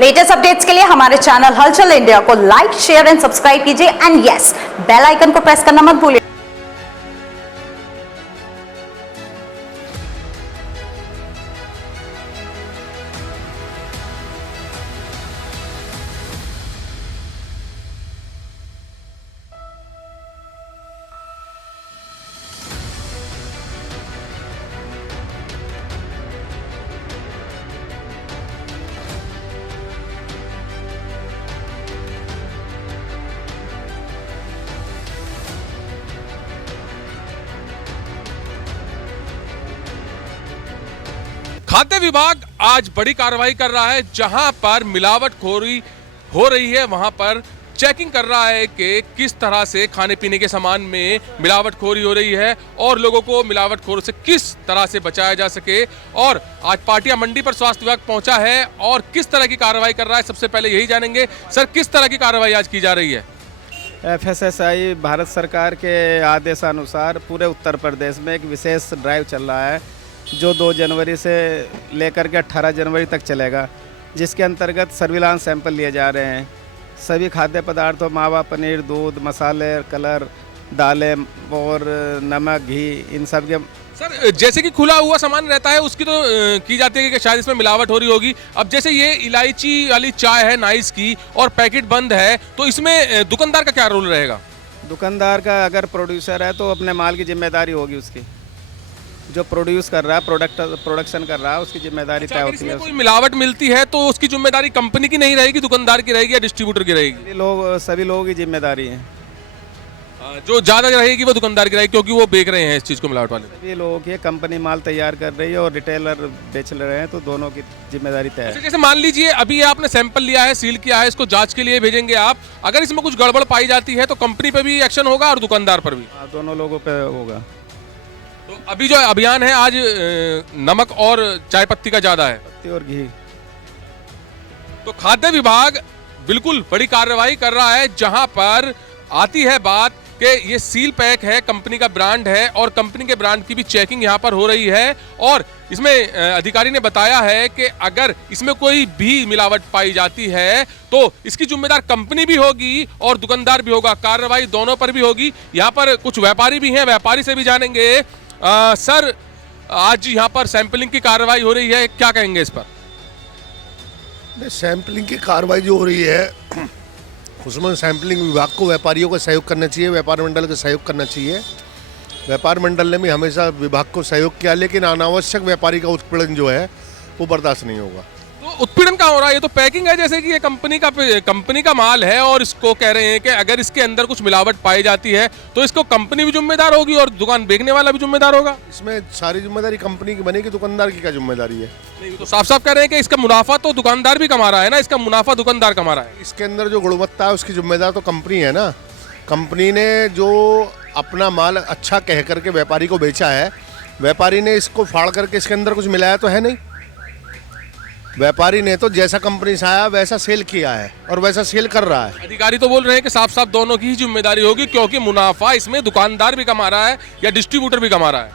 Latest updates के लिए हमारे चैनल हलचल इंडिया को लाइक, शेयर एंड सब्सक्राइब कीजिए एंड यस, बेल आइकन को प्रेस करना मत भूलिए। खाद्य विभाग आज बड़ी कार्रवाई कर रहा है। जहां पर मिलावटखोरी हो रही है वहां पर चेकिंग कर रहा है कि किस तरह से खाने पीने के सामान में मिलावटखोरी हो रही है और लोगों को मिलावटखोरों से किस तरह से बचाया जा सके। और आज पाटिया मंडी पर स्वास्थ्य विभाग पहुंचा है और किस तरह की कार्रवाई कर रहा है, सबसे पहले यही जानेंगे। सर, किस तरह की कार्रवाई आज की जा रही है? FSSAI भारत सरकार के आदेशानुसार पूरे उत्तर प्रदेश में एक विशेष ड्राइव चल रहा है जो 2 जनवरी से लेकर के 18 जनवरी तक चलेगा, जिसके अंतर्गत सर्विलांस सैंपल लिए जा रहे हैं। सभी खाद्य पदार्थों मावा, पनीर, दूध, मसाले, कलर, दालें और नमक, घी, इन सब के। सर, जैसे कि खुला हुआ सामान रहता है उसकी तो की जाती है कि शायद इसमें मिलावट हो रही होगी। अब जैसे ये इलायची वाली चाय है नाइस की और पैकेट बंद है, तो इसमें दुकानदार का क्या रोल रहेगा? दुकानदार का अगर प्रोड्यूसर है तो अपने माल की जिम्मेदारी होगी उसकी। जो प्रोड्यूस कर रहा है, प्रोडक्शन कर रहा है, उसकी जिम्मेदारी तय होती है। कोई मिलावट मिलती है तो उसकी जिम्मेदारी कंपनी की नहीं रहेगी, दुकानदार की रहेगी या डिस्ट्रीब्यूटर की रहेगी? सभी लोगों की जिम्मेदारी है। जो ज्यादा रहेगी वो दुकानदार की रहेगी क्योंकि वो बेच रहे हैं इस चीज को, मिलावट वाले। सभी लोगों की कंपनी माल तैयार कर रही है और रिटेलर बेच रहे हैं, तो दोनों की जिम्मेदारी तय है। जैसे मान लीजिए अभी आपने सैंपल लिया है, सील किया है, इसको जांच के लिए भेजेंगे आप। अगर इसमें कुछ गड़बड़ पाई जाती है तो कंपनी पे भी एक्शन होगा और दुकानदार पर भी? दोनों लोगों पे होगा। तो अभी जो अभियान है आज नमक और चाय पत्ती का ज्यादा है, पत्ती और घी। तो खाद्य विभाग बिल्कुल बड़ी कार्रवाई कर रहा है। जहां पर आती है बात कि ये सील पैक है, कंपनी का ब्रांड है और कंपनी के ब्रांड की भी चेकिंग यहां पर हो रही है। और इसमें अधिकारी ने बताया है कि अगर इसमें कोई भी मिलावट पाई जाती है तो इसकी जिम्मेदार कंपनी भी होगी और दुकानदार भी होगा। कार्रवाई दोनों पर भी होगी। यहाँ पर कुछ व्यापारी भी हैं, व्यापारी से भी जानेंगे। सर, आज यहाँ पर सैंपलिंग की कार्रवाई हो रही है, क्या कहेंगे इस पर? सैंपलिंग की कार्रवाई जो हो रही है उसमें सैंपलिंग विभाग को व्यापारियों का सहयोग करना चाहिए, व्यापार मंडल का सहयोग करना चाहिए। व्यापार मंडल ने भी हमेशा विभाग को सहयोग किया, लेकिन अनावश्यक व्यापारी का उत्पीड़न जो है वो बर्दाश्त नहीं होगा। तो उत्पीड़न का हो रहा है, ये तो पैकिंग है। जैसे कि ये कंपनी का माल है और इसको कह रहे हैं कि अगर इसके अंदर कुछ मिलावट पाई जाती है तो इसको कंपनी भी जिम्मेदार होगी और दुकान बेचने वाला भी जिम्मेदार होगा। इसमें सारी जिम्मेदारी कंपनी की बनेगी, दुकानदार की क्या जिम्मेदारी है? नहीं, तो साफ साफ कह रहे हैं कि इसका मुनाफा तो दुकानदार भी कमा रहा है ना, इसका मुनाफा दुकानदार कमा रहा है। इसके अंदर जो गुणवत्ता है उसकी जिम्मेदार तो कंपनी है ना। कंपनी ने जो अपना माल अच्छा कह करके व्यापारी को बेचा है, व्यापारी ने इसको फाड़ करके इसके अंदर कुछ मिलाया तो है नहीं। व्यापारी ने तो जैसा कंपनी से आया वैसा सेल किया है और वैसा सेल कर रहा है। अधिकारी तो बोल रहे हैं कि साफ साफ दोनों की ही जिम्मेदारी होगी क्योंकि मुनाफा इसमें दुकानदार भी कमा रहा है या डिस्ट्रीब्यूटर भी कमा रहा है।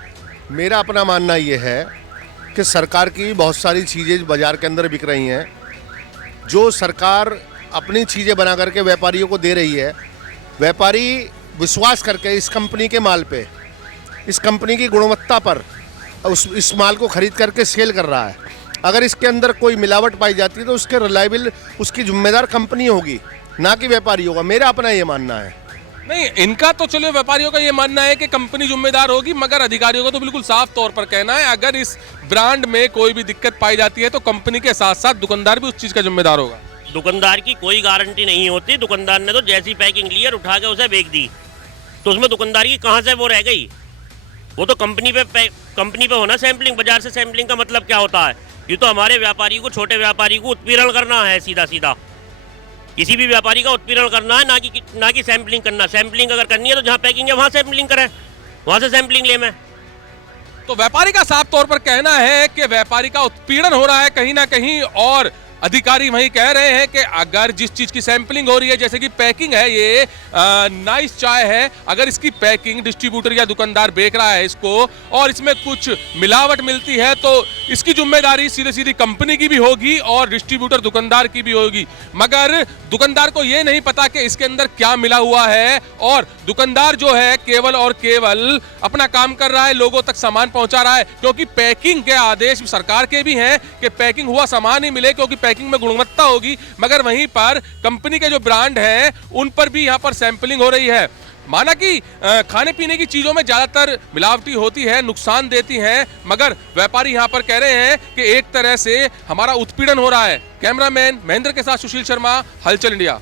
मेरा अपना मानना ये है कि सरकार की बहुत सारी चीज़ें बाजार के अंदर बिक रही हैं। जो सरकार अपनी चीज़ें बना करके व्यापारियों को दे रही है, व्यापारी विश्वास करके इस कंपनी के माल पे, इस कंपनी की गुणवत्ता पर इस माल को खरीद करके सेल कर रहा है। अगर इसके अंदर कोई मिलावट पाई जाती है तो उसके रिलायबल, उसकी जिम्मेदार कंपनी होगी, ना कि व्यापारी होगा। मेरा अपना ये मानना है। नहीं, इनका तो चलो व्यापारियों का ये मानना है कि कंपनी जिम्मेदार होगी, मगर अधिकारियों का तो बिल्कुल साफ तौर पर कहना है अगर इस ब्रांड में कोई भी दिक्कत पाई जाती है तो कंपनी के साथ साथ दुकानदार भी उस चीज का जिम्मेदार होगा। दुकानदार की कोई गारंटी नहीं होती। दुकानदार ने तो जैसी पैकिंग ली और उठा के उसे बेच दी, तो उसमें दुकानदार की कहाँ से वो रह गई? वो तो कंपनी पे होना सैंपलिंग। बाजार से सैंपलिंग का मतलब क्या होता है? ये तो हमारे व्यापारी को, छोटे व्यापारी को उत्पीड़न करना है, सीधा सीधा। किसी भी व्यापारी का उत्पीड़न करना है, ना कि सैंपलिंग करना। सैंपलिंग अगर करनी है तो जहाँ पैकिंग है वहाँ सैंपलिंग करें, वहाँ से सैंपलिंग ले। मैं तो व्यापारी का साफ तौर पर कहना है कि व्यापारी का उत्पीड़न हो रहा है कहीं ना कहीं और अधिकारी वही कह रहे हैं कि अगर जिस चीज की सैंपलिंग हो रही है, जैसे कि पैकिंग है, ये नाइस चाय है, अगर इसकी पैकिंग डिस्ट्रीब्यूटर या दुकानदार बेच रहा है इसको और इसमें कुछ मिलावट मिलती है तो इसकी जिम्मेदारी सीधे सीधी कंपनी की भी होगी और डिस्ट्रीब्यूटर दुकानदार की भी होगी। मगर दुकानदार को ये नहीं पता कि इसके अंदर क्या मिला हुआ है और दुकानदार जो है केवल और केवल अपना काम कर रहा है, लोगों तक सामान पहुंचा रहा है, क्योंकि पैकिंग के आदेश सरकार के भी हैं कि पैकिंग हुआ सामान ही मिले, क्योंकि पैकिंग में गुणवत्ता होगी। मगर वहीं पर कंपनी के जो ब्रांड हैं उन पर भी यहां पर सैंपलिंग हो रही है। माना कि खाने पीने की चीजों में ज्यादातर मिलावटी होती है, नुकसान देती हैं, मगर व्यापारी यहां पर कह रहे हैं कि एक तरह से हमारा उत्पीड़न हो रहा है। कैमरामैन महेंद्र के साथ सुशील शर्मा, हलचल इंडिया।